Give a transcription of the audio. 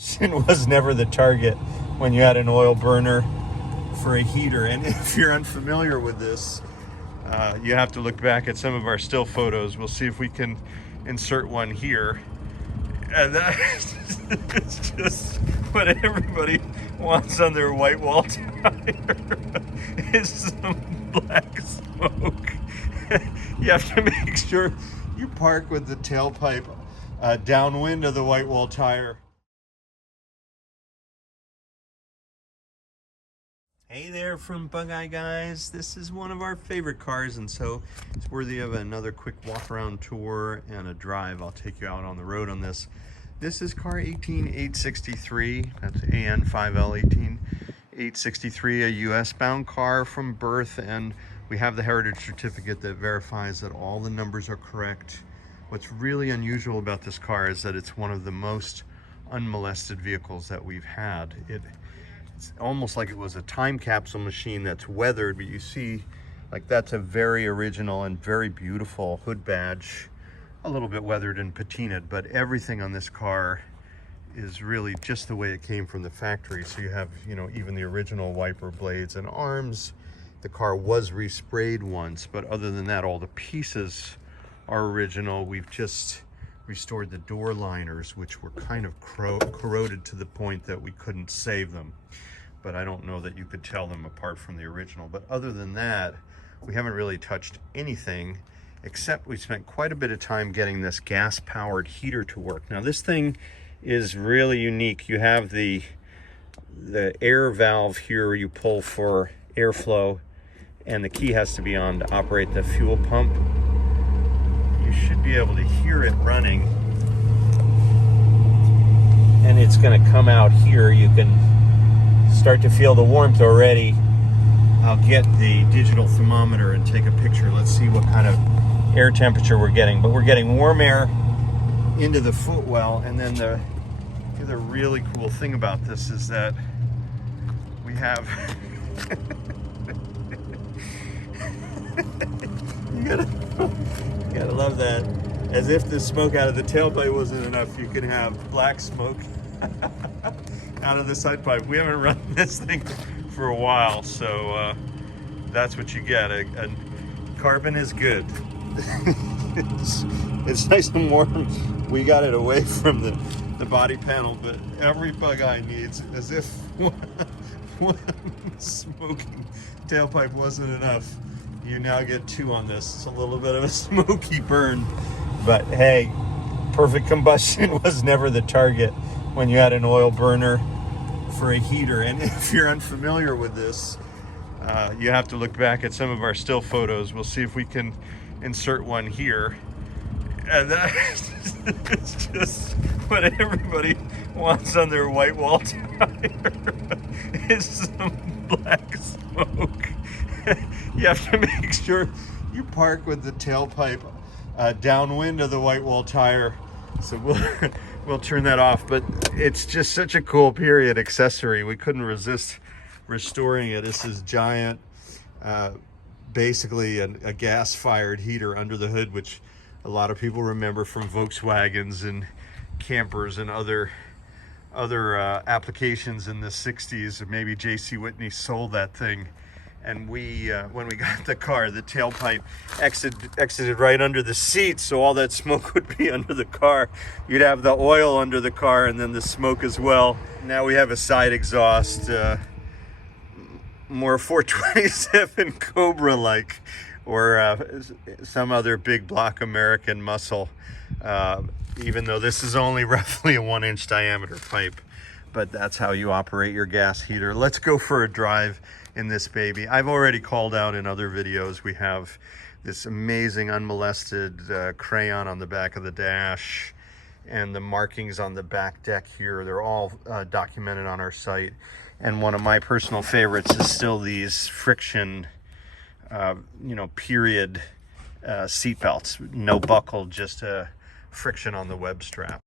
Combustion was never the target when you had an oil burner for a heater. And if you're unfamiliar with this, you have to look back at some of our still photos. We'll see if we can insert one here. And it's just what everybody wants on their white wall tire is some black smoke. You have to make sure you park with the tailpipe downwind of the white wall tire. Hey there from Bugeye Guys. This is one of our favorite cars, and so it's worthy of another quick walk around tour and a drive. I'll take you out on the road on this. This is car 18863. That's AN 5L 18863, a US bound car from birth, and we have the heritage certificate that verifies that all the numbers are correct. What's really unusual about this car is that it's one of the most unmolested vehicles that we've had. It's almost like it was a time capsule machine that's weathered, but you see, like, that's a very original and very beautiful hood badge, a little bit weathered and patinaed, but everything on this car is really just the way it came from the factory. So you have, you know, even the original wiper blades and arms. The car was resprayed once, but other than that, all the pieces are original. We've just restored the door liners, which were kind of corroded to the point that we couldn't save them. But I don't know that you could tell them apart from the original. But other than that, we haven't really touched anything, except we spent quite a bit of time getting this gas-powered heater to work. Now this thing is really unique. You have the air valve here where you pull for airflow, and the key has to be on to operate the fuel pump. You should be able to hear it running, and it's going to come out here. You can start to feel the warmth already. I'll get the digital thermometer and take a picture. Let's see what kind of air temperature we're getting. But we're getting warm air into the footwell, and then the really cool thing about this is that we have you gotta love that. As if the smoke out of the tailpipe wasn't enough, you can have black smoke out of the side pipe. We haven't run this thing for a while, so that's what you get. And carbon is good. it's nice and warm. We got it away from the body panel, but every Bugeye needs, as if one smoking tailpipe wasn't enough, you now get two on this. It's a little bit of a smoky burn, but hey, perfect combustion was never the target when you had an oil burner for a heater. And if you're unfamiliar with this, you have to look back at some of our still photos. We'll see if we can insert one here. And it's just what everybody wants on their white wall tire is some black smoke. You have to make sure you park with the tailpipe downwind of the white wall tire. So we'll turn that off, but it's just such a cool period accessory. We couldn't resist restoring it. This is giant, basically a gas-fired heater under the hood, which a lot of people remember from Volkswagens and campers and other applications in the 60s. Maybe J.C. Whitney sold that thing. And we, when we got the car, the tailpipe exited right under the seat, so all that smoke would be under the car. You'd have the oil under the car and then the smoke as well. Now we have a side exhaust, more 427 Cobra-like, or some other big block American muscle, even though this is only roughly a 1-inch diameter pipe. But that's how you operate your gas heater. Let's go for a drive in this baby. I've already called out in other videos. We have this amazing unmolested crayon on the back of the dash, and the markings on the back deck here. They're all documented on our site. And one of my personal favorites is still these friction, period seat belts. No buckle, just friction on the web strap.